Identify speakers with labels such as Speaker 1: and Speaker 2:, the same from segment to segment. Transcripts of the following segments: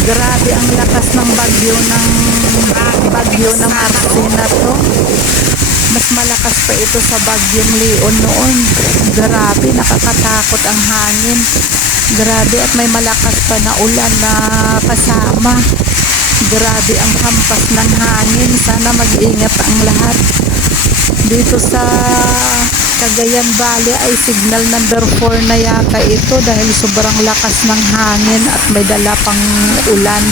Speaker 1: Grabe ang lakas ng bagyo ng bagyo ng Martin na to. Mas malakas pa ito sa bagyong Leon noon. Grabe, nakakatakot ang hangin. Grabe at may malakas pa na ulan na kasama. Grabe ang hampas ng hangin. Sana mag-ingat ang lahat. Dito sa Cagayan Valley ay signal number 4 na yata ito dahil sobrang lakas ng hangin at may dala pang ulan.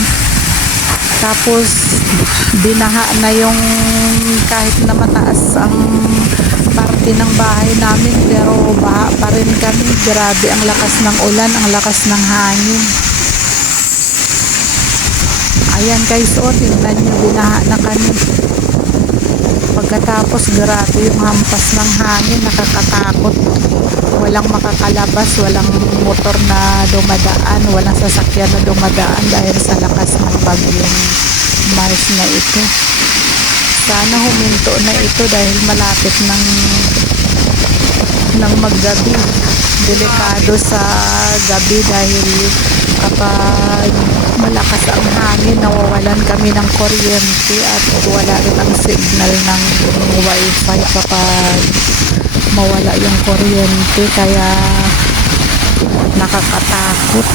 Speaker 1: Tapos binaha na yung kahit na mataas ang parte ng bahay namin pero baha pa rin kami. Grabe ang lakas ng ulan, ang lakas ng hangin. Ayan guys, oh, tingnan nyo, binaha na kami. Pagkatapos, grabe yung hampas ng hangin, nakakatakot. Walang makakalabas, walang motor na dumadaan, walang sasakyan na dumadaan dahil sa lakas ng bagyong Mars na ito. Sana huminto na ito dahil malapit ng ng maggabi. Delikado sa gabi dahil kapag malakas ang hangin, nawawalan kami ng kuryente at wala rin ang signal ng wifi kapag mawala yung kuryente kaya nakakatakot.